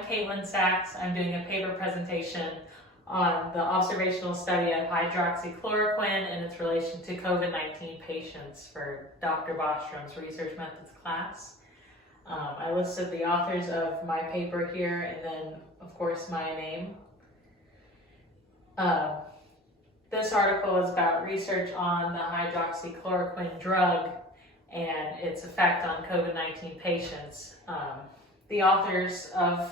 I'm Caitlin Sachs. I'm doing a paper presentation on the observational study of hydroxychloroquine and its relation to COVID-19 patients for Dr. Bostrom's research methods class. I listed the authors of my paper here and then, of course, my name. This article is about research on the hydroxychloroquine drug and its effect on COVID-19 patients. The authors of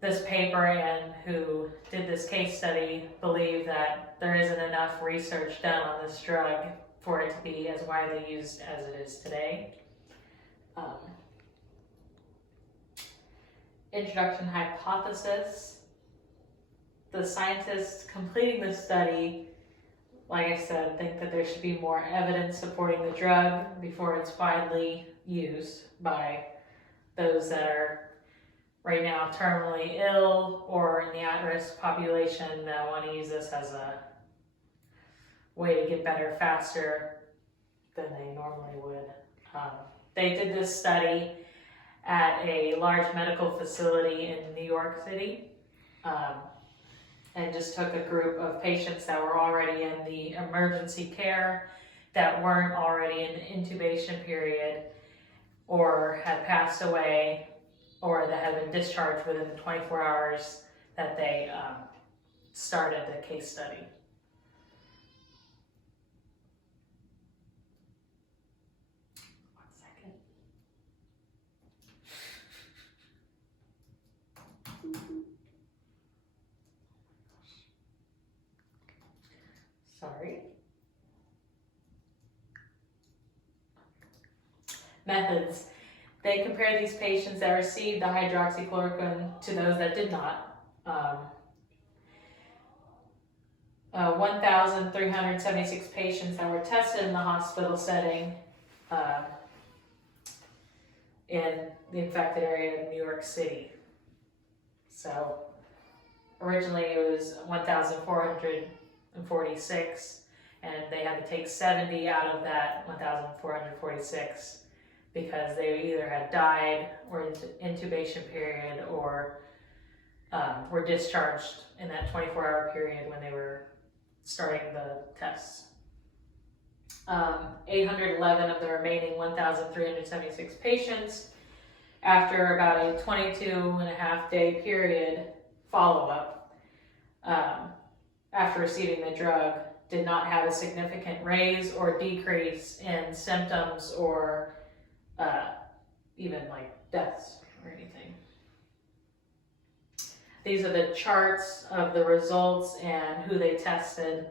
this paper and who did this case study believe that there isn't enough research done on this drug for it to be as widely used as it is today. Introduction hypothesis. The scientists completing this study, like I said, think that there should be more evidence supporting the drug before it's widely used by those that are right now terminally ill or in the at-risk population that want to use this as a way to get better faster than they normally would. They did this study at a large medical facility in New York City and just took a group of patients that were already in the emergency care that weren't already in the intubation period or had passed away or that had been discharged within the 24 hours that they started the case study. One second. Sorry. Methods. They compare these patients that received the hydroxychloroquine to those that did not. 1,376 patients that were tested in the hospital setting in the infected area of New York City. So originally it was 1,446 and they had to take 70 out of that 1,446 because they either had died or in intubation period or were discharged in that 24-hour period when they were starting the tests. 811 of the remaining 1,376 patients, after about a 22.5-day period follow-up, after receiving the drug, did not have a significant raise or decrease in symptoms or even like deaths or anything. These are the charts of the results and who they tested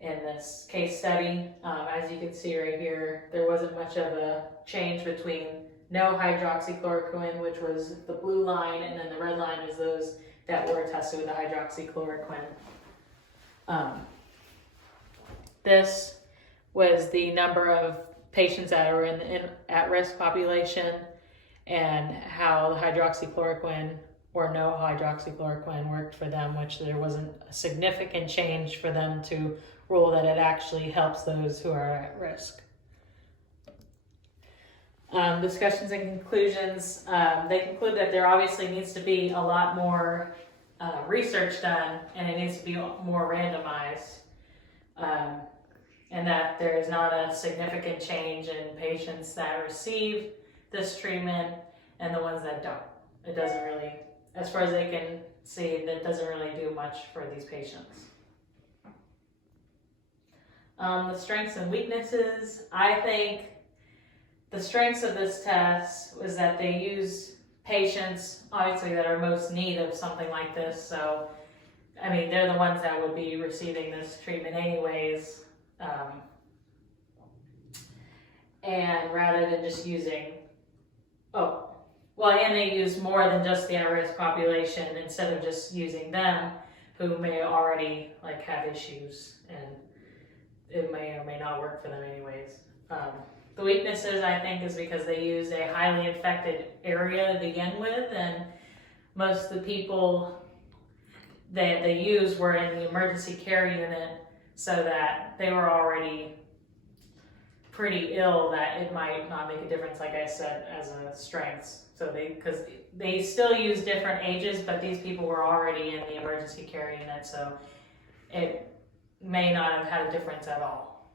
in this case study. As you can see right here, there wasn't much of a change between no hydroxychloroquine, which was the blue line, and then the red line is those that were tested with the hydroxychloroquine. This was the number of patients that were in the at-risk population and how the hydroxychloroquine or no hydroxychloroquine worked for them, which there wasn't a significant change for them to rule that it actually helps those who are at risk. Discussions and conclusions. They conclude that there obviously needs to be a lot more research done and it needs to be more randomized. And that there is not a significant change in patients that receive this treatment and the ones that don't. It doesn't really, as far as they can see, that doesn't really do much for these patients. The strengths and weaknesses. I think the strengths of this test was that they use patients, obviously, that are most in need of something like this. So, I mean, they're the ones that would be receiving this treatment anyways. And rather than just using, and they use more than just the at-risk population instead of just using them who may already like have issues and it may or may not work for them anyways. The weaknesses, I think, is because they use a highly infected area to begin with, and most of the people that they used were in the emergency care unit, so that they were already pretty ill that it might not make a difference, like I said, as a strengths. So because they still use different ages, but these people were already in the emergency care unit, so it may not have had a difference at all.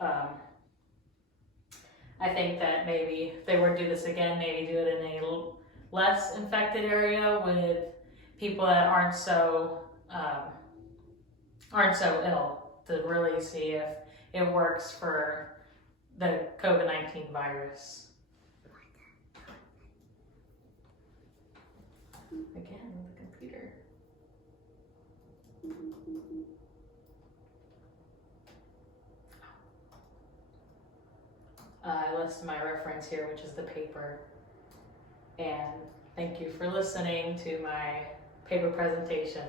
I think that maybe if they were to do this again, maybe do it in a less infected area with people that aren't so ill, to really see if it works for the COVID-19 virus. Again, with the computer. I listed my reference here, which is the paper. And thank you for listening to my paper presentation.